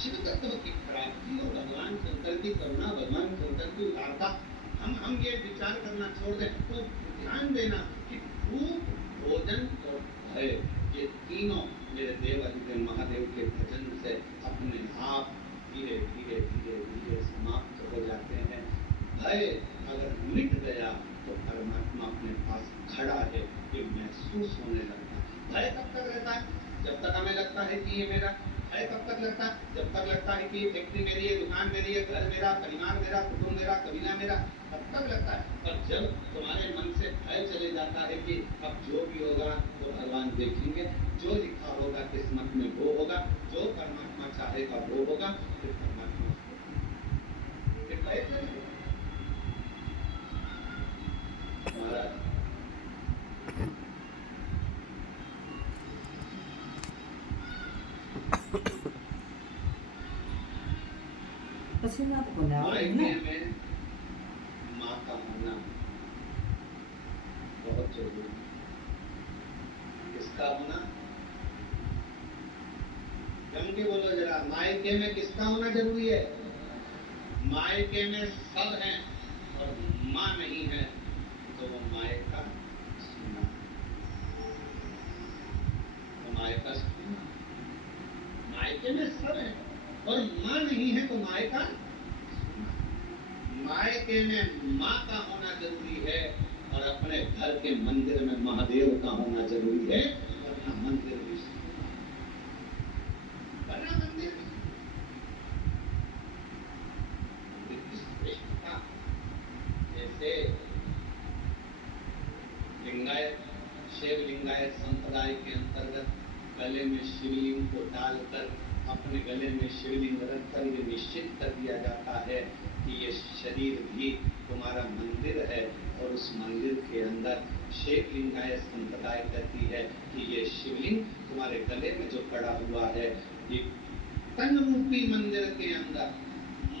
शिव तत्व की प्राप्ति और भगवान शंकर की करुणा, भगवान शंकर की उदारता, हम ये विचार करना छोड़ दें तो ध्यान देना कि भूख, भोजन और भय, ये तीनों मेरे देव अधिदेव महादेव के भजन से अपने आप धीरे धीरे धीरे धीरे समाप्त हो जाते हैं। भय अगर मिट गया तो परमात्मा अपने पास खड़ा है, ये महसूस होने लगता है। भय कब तक रहता है? जब तक हमें लगता है कि ये मेरा। भय कब तक लगता है? जब तक लगता है कि ये फैक्ट्री मेरी है, दुकान मेरी है, घर मेरा, परिवार मेरा, कुटुंब मेरा, कबीला मेरा, तब तक लगता है। पर जब तुम्हारे मन से भय चले जाता है कि अब जो भी होगा तो भगवान देखेंगे, जो लिखा होगा किस्मत में वो होगा, जो परमात्मा चाहेगा वो होगा, फिर परमात्मा फिर भय चलेगा। महाराज पसीना तो बना है ना। में माँ का होना बहुत जरूरी है। किसका होना? जम के बोलो जरा, मायके में किसका होना जरूरी है? मायके में सब हैं और माँ नहीं है तो वो मायका सुना, वो मायका सुना। मायके में सब है और माँ नहीं है तो मायका सुना। मायके में माँ का होना जरूरी है और अपने घर के मंदिर में महादेव का होना जरूरी है, वरना मंदिर भी बना मंदिर की श्रेष्ठता। जैसे लिंगायत, शिव लिंगायत संप्रदाय के अंतर्गत गले में शिवलिंग को डालकर अपने गले में शिवलिंग रखकर ये निश्चित कर दिया जाता है कि ये शरीर भी तुम्हारा मंदिर है और उस मंदिर के अंदर शिव लिंगायत संप्रदाय कहती है कि ये शिवलिंग तुम्हारे गले में जो पड़ा हुआ है, ये तन रूपी मंदिर के अंदर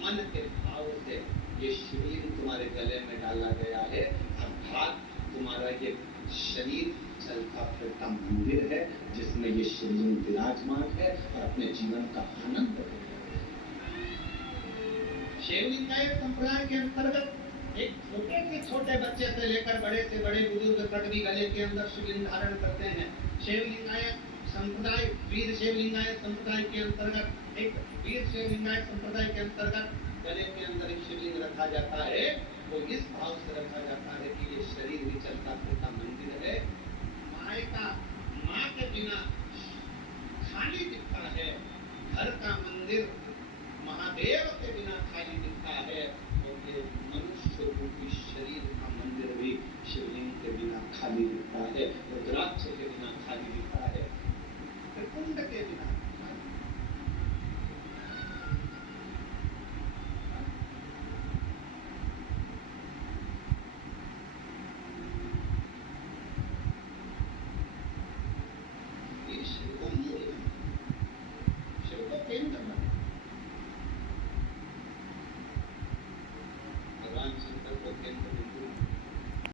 मन के भाव से ये शिवलिंग तुम्हारे गले में डाला गया है, अर्थात तुम्हारा ये शरीर चलता फिरता मंदिर है जिसमें ये शिवलिंग विराजमान है और अपने जीवन का आनंद है। शिव लिंगायत संप्रदाय के अंतर्गत एक छोटे से छोटे बच्चे से लेकर बड़े से बड़े बुजुर्ग तक भी गले के अंदर शिवलिंग धारण करते हैं। शिव लिंगायत संप्रदाय, वीर शिव लिंगायत संप्रदाय के अंतर्गत एक वीर शिव लिंगायत संप्रदाय के अंतर्गत गले के अंदर एक शिवलिंग रखा जाता है। वो इस भाव से रखा जाता है कि ये शरीर भी चलता फिरता मंदिर है, मायका माँ के बिना खाली दिखता है, घर का मंदिर महादेव के बिना खाली दिखता है और ये मनुष्य रूपी शरीर का मंदिर भी शिवलिंग के बिना खाली दिखता है। और